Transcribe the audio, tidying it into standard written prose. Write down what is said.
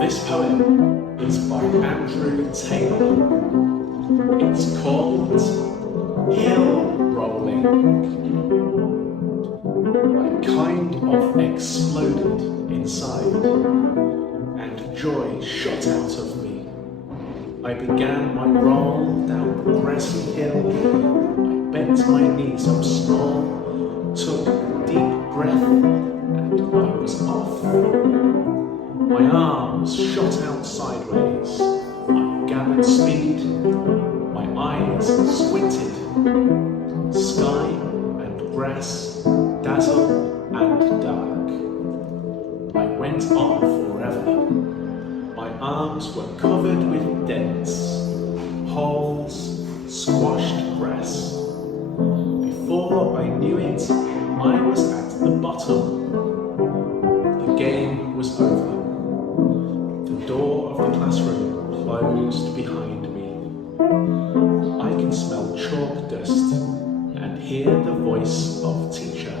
This poem is by Andrew Taylor. It's called Hill Rolling. I kind of exploded inside, and joy shot out of me. I began my roll down the grassy hill. I bent my knees up small, took a deep breath, and I was off. My arms shot out sideways. I gathered speed. My eyes squinted. Sky and grass, dazzle and dark. I went on forever. My arms were covered with dents, holes, squashed grass. Before I knew it, I was at the bottom. The game was over. The door of the classroom closed behind me. I can smell chalk dust and hear the voice of teacher.